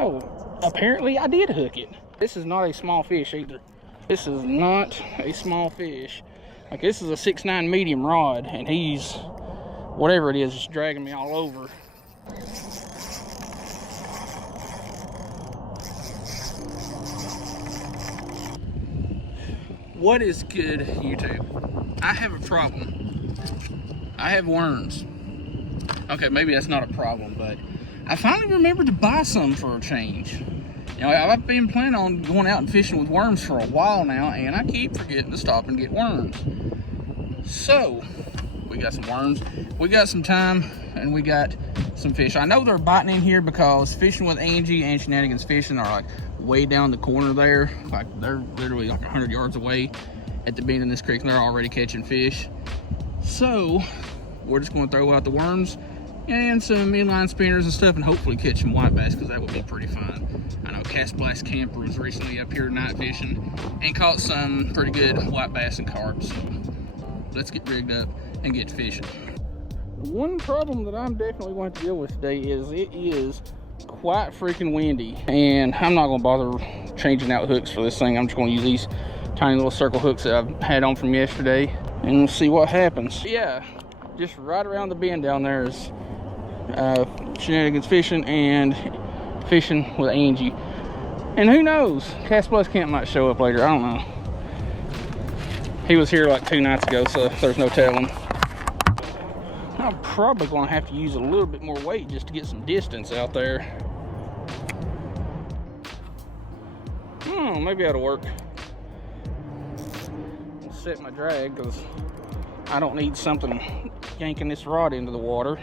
Oh, apparently I did hook it. This is not a small fish either. This is not a small fish. Like, this is a 6'9" medium rod, and he's, whatever it is, just dragging me all over. What is good, YouTube? I have a problem. I have worms. Okay, maybe that's not a problem, but I finally remembered to buy some for a change. You know, I've been planning on going out and fishing with worms for a while now, and I keep forgetting to stop and get worms. So, we got some worms, we got some time, and we got some fish. I know they're biting in here because Fishing with Angie and Shenanigans Fishing are like way down the corner there. Like, they're literally like 100 yards away at the bend in this creek, and they're already catching fish. So, we're just going to throw out the worms and some inline spinners and stuff, and hopefully catch some white bass, because that would be pretty fun. I know Cast Blast Camper was recently up here night fishing and caught some pretty good white bass and carp. So let's get rigged up and get fishing. One problem that I'm definitely going to deal with today is it is quite freaking windy, and I'm not going to bother changing out hooks for this thing. I'm just going to use these tiny little circle hooks that I've had on from yesterday, and we'll see what happens. Yeah, just right around the bend down there is Shenanigans Fishing and Fishing with Angie. And who knows, Cast Plus Camp might show up later. I don't know. He was here like 2 nights ago, so there's no telling. I'm probably going to have to use a little bit more weight just to get some distance out there. Maybe that'll work. I'll set my drag, because I don't need something yanking this rod into the water.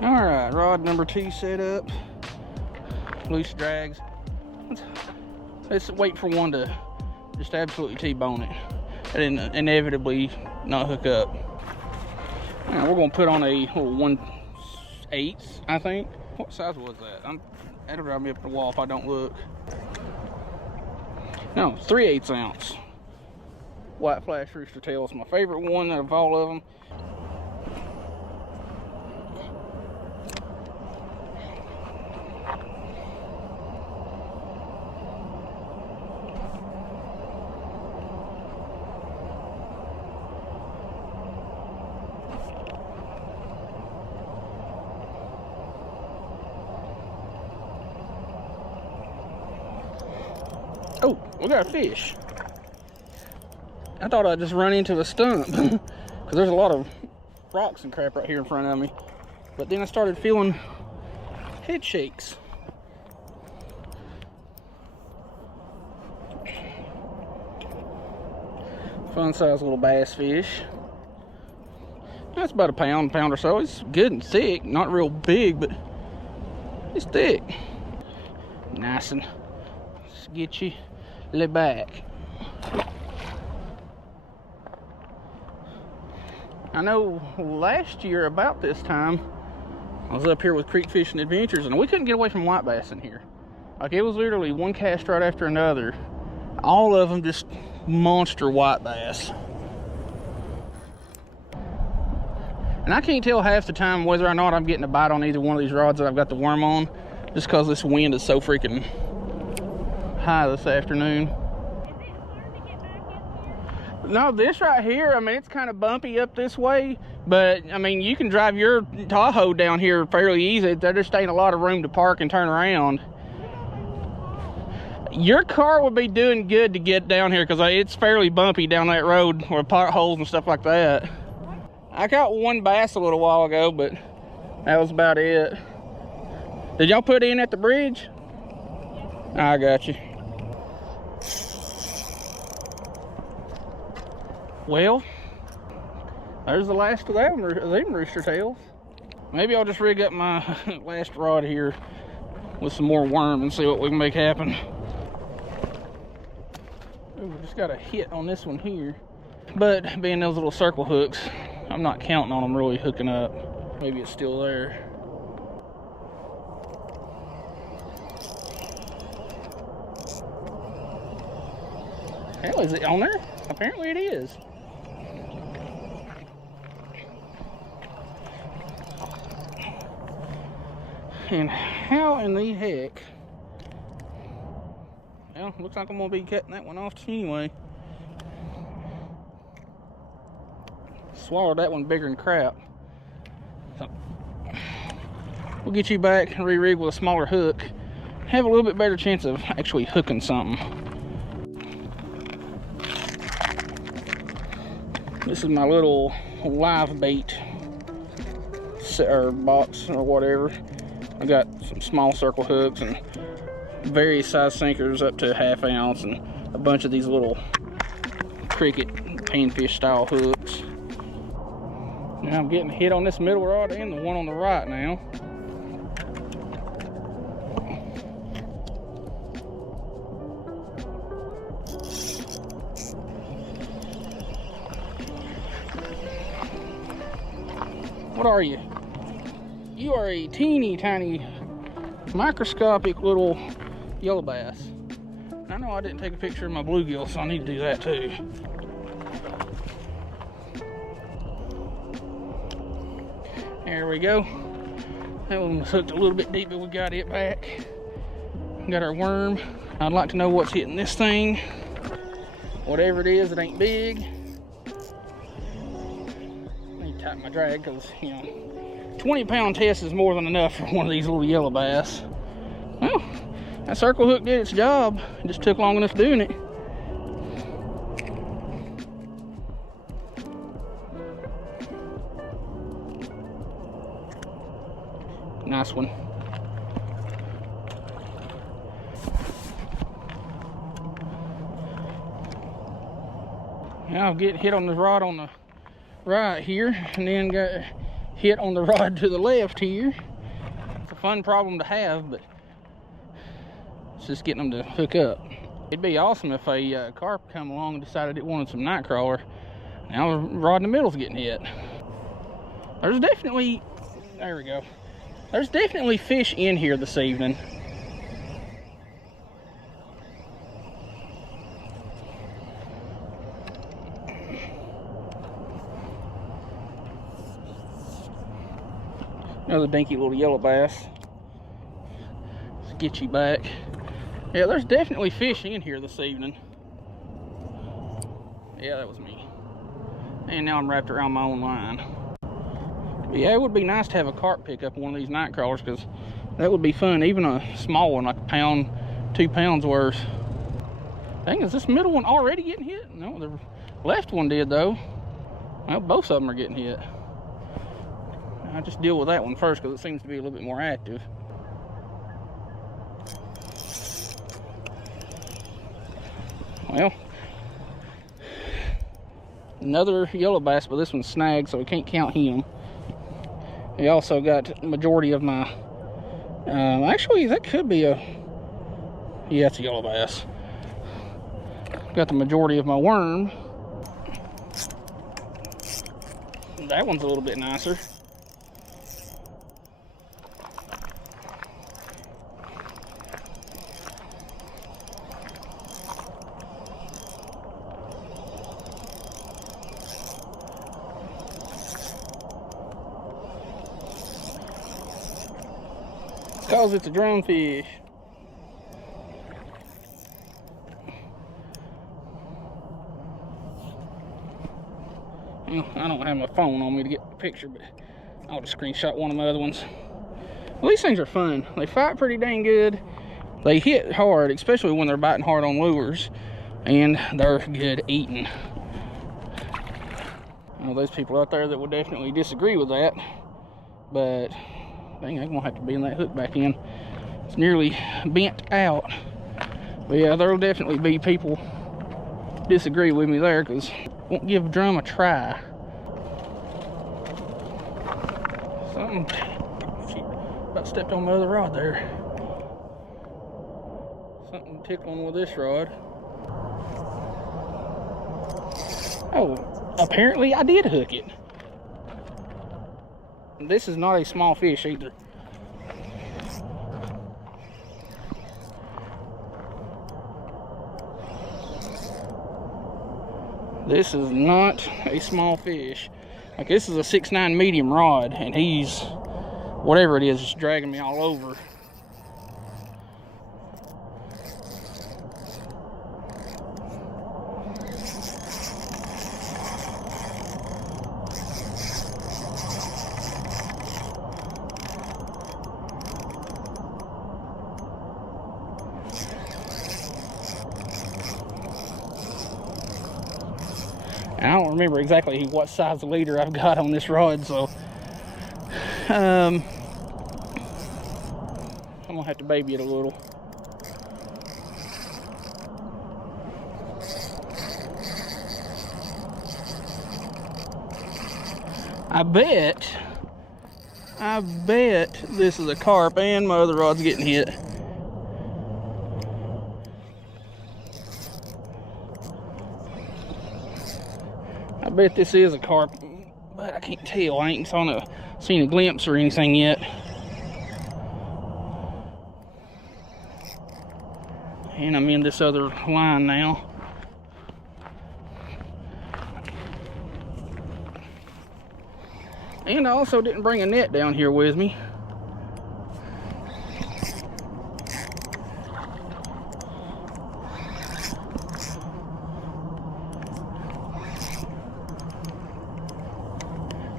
Alright, rod number 2 set up. Loose drags. Let's wait for one to just absolutely T-bone it and then inevitably not hook up. Now we're going to put on a little 1/8, I think. What size was that? That'll drive me up the wall if I don't look. No, 3/8 ounce. White Flash Rooster Tail is my favorite one out of all of them. Oh, we got a fish. I thought I'd just run into a stump because there's a lot of rocks and crap right here in front of me. But then I started feeling head shakes. Fun size little bass fish. That's about a pound or so. It's good and thick. Not real big, but it's thick. Nice and get you lay back. I know last year about this time I was up here with Creek Fishing Adventures, and we couldn't get away from white bass in here. Like, it was literally one cast right after another, all of them just monster white bass. And I can't tell half the time whether or not I'm getting a bite on either one of these rods that I've got the worm on, just because this wind is so freaking high this afternoon. No, this right here, I mean, it's kind of bumpy up this way, but I mean, you can drive your Tahoe down here fairly easy. There just ain't a lot of room to park and turn around. Your car would be doing good to get down here, because it's fairly bumpy down that road with potholes and stuff like that. I caught one bass a little while ago, but that was about it. Did y'all put in at the bridge? I got you. Well, there's the last of them rooster tails. Maybe I'll just rig up my last rod here with some more worm and see what we can make happen. Ooh, we just got a hit on this one here. But being those little circle hooks, I'm not counting on them really hooking up. Maybe it's still there. Hell, is it on there? Apparently it is. And how in the heck? Well, looks like I'm gonna be cutting that one off anyway. Swallowed that one bigger than crap. So we'll get you back and re-rig with a smaller hook. Have a little bit better chance of actually hooking something. This is my little live bait or box or whatever. I got some small circle hooks and various size sinkers up to 1/2 ounce and a bunch of these little cricket panfish style hooks. Now I'm getting hit on this middle rod and the one on the right now. What are you? You are a teeny tiny microscopic little yellow bass. I know I didn't take a picture of my bluegill, so I need to do that too. There we go. That one was hooked a little bit deep, but we got it back. Got our worm. I'd like to know what's hitting this thing. Whatever it is, it ain't big. I need to tighten my drag because, you know, 20-pound test is more than enough for one of these little yellow bass. Well, that circle hook did its job. It just took long enough doing it. Nice one. Now I'll get hit on the rod on the right here, and then got hit on the rod to the left here. It's a fun problem to have, but it's just getting them to hook up. It'd be awesome if a carp come along and decided it wanted some night crawler. Now the rod in the middle's getting hit. There's definitely, there we go. There's definitely fish in here this evening. Another dinky little yellow bass. Let's get you back. Yeah, there's definitely fish in here this evening. Yeah, that was me. And now I'm wrapped around my own line. But yeah, it would be nice to have a carp pick up one of these night crawlers, because that would be fun. Even a small one, like a pound, 2 pounds worth. Dang, is this middle one already getting hit? No, the left one did though. Well, both of them are getting hit. I'll just deal with that one first because it seems to be a little bit more active. Well, another yellow bass, but this one's snagged, so we can't count him. We also got the majority of my, actually that could be a, yeah, it's a yellow bass. Got the majority of my worm. That one's a little bit nicer. Because it's a drumfish. Well, I don't have my phone on me to get the picture, but I'll just screenshot one of my other ones. Well, these things are fun. They fight pretty dang good. They hit hard, especially when they're biting hard on lures, and they're good eating. I know there's people out there that would definitely disagree with that, but dang, I'm gonna have to bend that hook back in. It's nearly bent out. But yeah, there'll definitely be people disagree with me there, because won't give drum a try. Something, shoot, about stepped on my other rod there. Something tickling with this rod. Oh, apparently I did hook it. This is not a small fish either. This is not a small fish. Like, this is a 6'9" medium rod, and he's, whatever it is, just dragging me all over. And I don't remember exactly what size of leader I've got on this rod, so I'm gonna have to baby it a little. I bet this is a carp and my other rod's getting hit. I bet this is a carp, but I can't tell. I ain't seen a glimpse or anything yet. And I'm in this other line now. And I also didn't bring a net down here with me.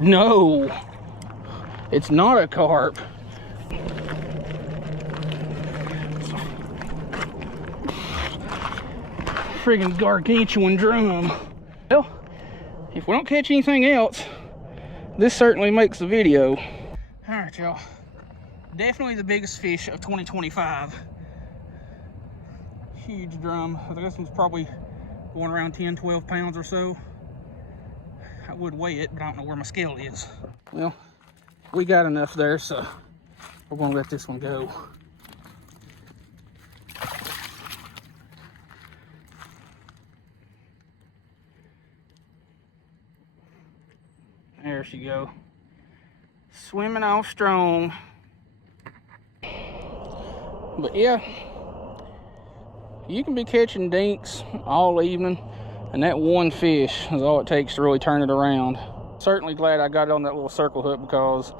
No, it's not a carp. Friggin' gargantuan drum. Well, if we don't catch anything else, this certainly makes the video. All right, y'all. Definitely the biggest fish of 2025. Huge drum. I think this one's probably going around 10, 12 pounds or so. I would weigh it, but I don't know where my scale is. Well, we got enough there, so we're gonna let this one go. There she go. Swimming off strong. But yeah, you can be catching dinks all evening, and that one fish is all it takes to really turn it around. Certainly glad I got it on that little circle hook, because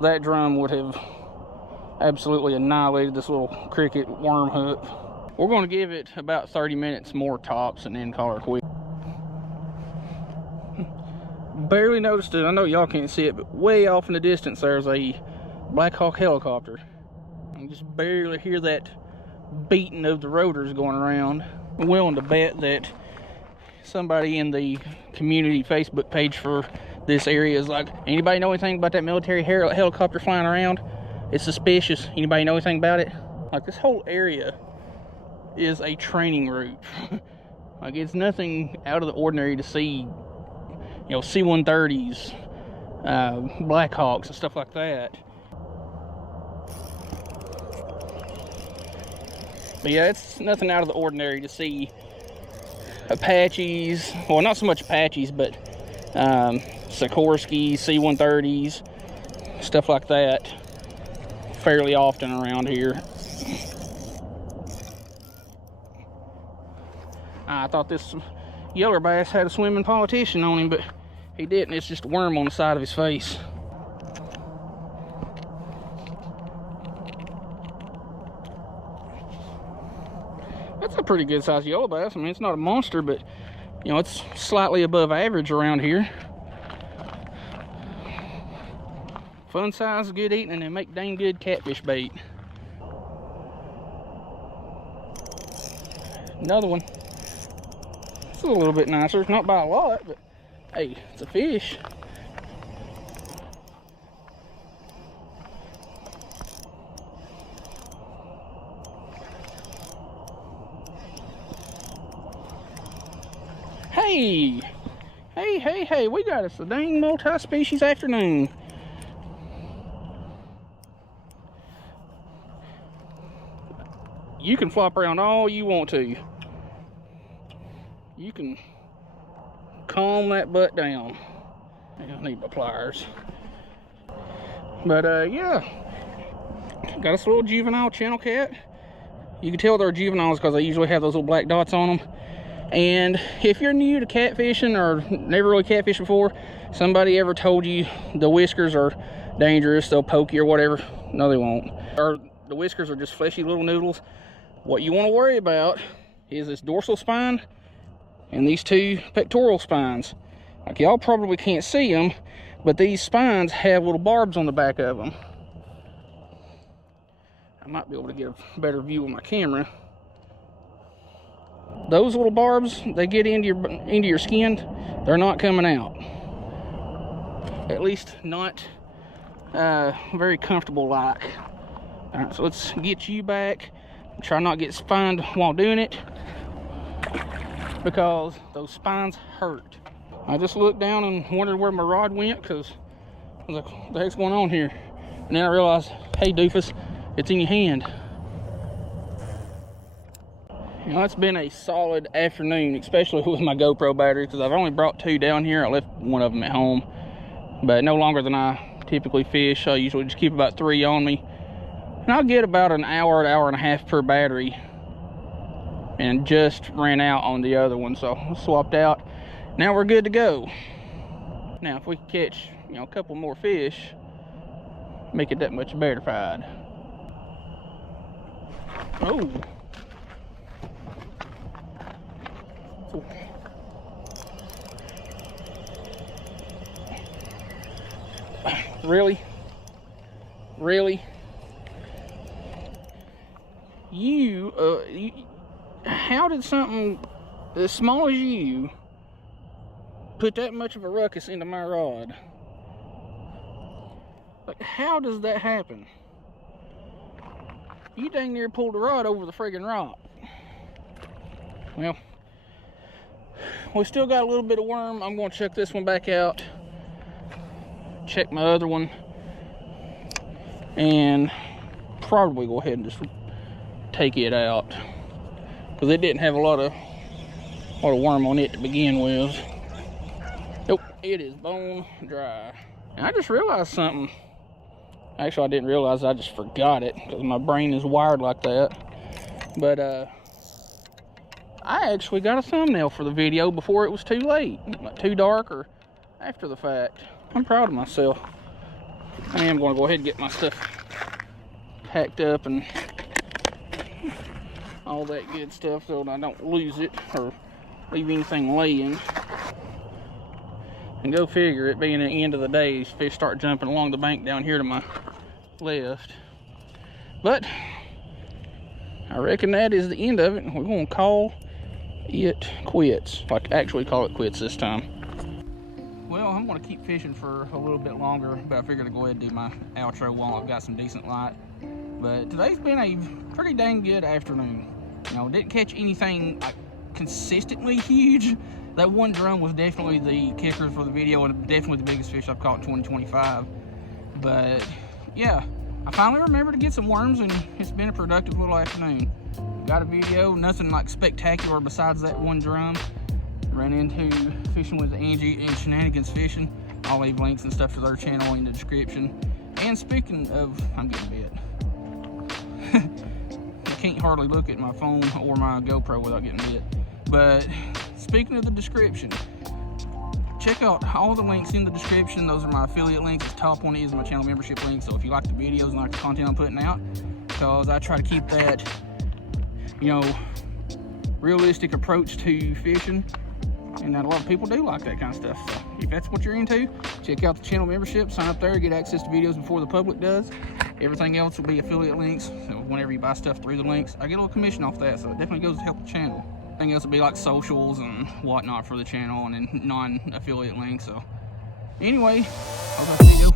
that drum would have absolutely annihilated this little cricket worm hook. We're going to give it about 30 minutes more tops and then call her quit. Barely noticed it. I know y'all can't see it, but way off in the distance there's a Black Hawk helicopter. I can just barely hear that beating of the rotors going around. I'm willing to bet that somebody in the community Facebook page for this area is like, anybody know anything about that military helicopter flying around? It's suspicious. Anybody know anything about it? Like, this whole area is a training route. Like, it's nothing out of the ordinary to see, you know, C-130s, Black Hawks and stuff like that. But yeah, it's nothing out of the ordinary to see Apaches, well, not so much Apaches, but Sikorsky, C-130s, stuff like that, fairly often around here. I thought this yeller bass had a swimming politician on him, but he didn't. It's just a worm on the side of his face. That's a pretty good sized yellow bass. I mean, it's not a monster, but you know, it's slightly above average around here. Fun size, good eating, and they make dang good catfish bait. Another one. It's a little bit nicer, not by a lot, but hey, it's a fish. Hey, we got us a dang multi-species afternoon. You can flop around all you want to. You can calm that butt down. I don't need my pliers. But yeah, got us a little juvenile channel cat. You can tell they're juveniles because they usually have those little black dots on them. And if you're new to catfishing or never really catfished before, somebody ever told you the whiskers are dangerous, they'll poke you or whatever, no they won't. Or the whiskers are just fleshy little noodles. What you want to worry about is this dorsal spine and these two pectoral spines. Like, y'all probably can't see them, but these spines have little barbs on the back of them. I might be able to get a better view with my camera. Those little barbs, they get into your skin, they're not coming out. At least not very comfortable like. All right, so let's get you back. Try not to get spined while doing it, because those spines hurt. I just looked down and wondered where my rod went, because I was like, what the heck's going on here? And then I realized, hey doofus, it's in your hand. You know, it's been a solid afternoon, especially with my GoPro battery, because I've only brought 2 down here. I left one of them at home, but no longer than I typically fish. I usually just keep about 3 on me. And I'll get about an hour and a half per battery, and just ran out on the other one, so I swapped out. Now we're good to go. Now if we can catch, you know, a couple more fish, make it that much betterfied. Oh. Really? Really? How did something as small as you put that much of a ruckus into my rod? Like, how does that happen? You dang near pulled the rod over the friggin' rock. Well, we still got a little bit of worm. I'm going to check this one back out, check my other one, and probably go ahead and just take it out, because it didn't have a lot of worm on it to begin with. Nope, it is bone dry. And I just realized something. Actually, I didn't realize it, I just forgot it, because my brain is wired like that. But I actually got a thumbnail for the video before it was too late, not too dark or after the fact. I'm proud of myself. I am going to go ahead and get my stuff packed up and all that good stuff, so I don't lose it or leave anything laying. And go figure, it being the end of the day, fish start jumping along the bank down here to my left. But I reckon that is the end of it. We're going to call it quits. Like, actually call it quits this time. Well, I'm going to keep fishing for a little bit longer, but I figured I'd go ahead and do my outro while I've got some decent light. But today's been a pretty dang good afternoon. You know, didn't catch anything like consistently huge. That one drum was definitely the kicker for the video, and definitely the biggest fish I've caught in 2025. But yeah, I finally remembered to get some worms, and it's been a productive little afternoon. Got a video, nothing like spectacular besides that one drum. Ran into Fishing with Angie and Shenanigans Fishing. I'll leave links and stuff to their channel in the description. And speaking of, I'm getting bit. I can't hardly look at my phone or my GoPro without getting bit. But speaking of the description, check out all the links in the description. Those are my affiliate links. The top one is my channel membership link. So if you like the videos and like the content I'm putting out, because I try to keep that, you know, realistic approach to fishing, and not a lot of people do like that kind of stuff. So if that's what you're into, check out the channel membership, sign up there, get access to videos before the public does. Everything else will be affiliate links. So whenever you buy stuff through the links, I get a little commission off that, so it definitely goes to help the channel. Everything else will be like socials and whatnot for the channel, and then non-affiliate links. So anyway, I'll see you.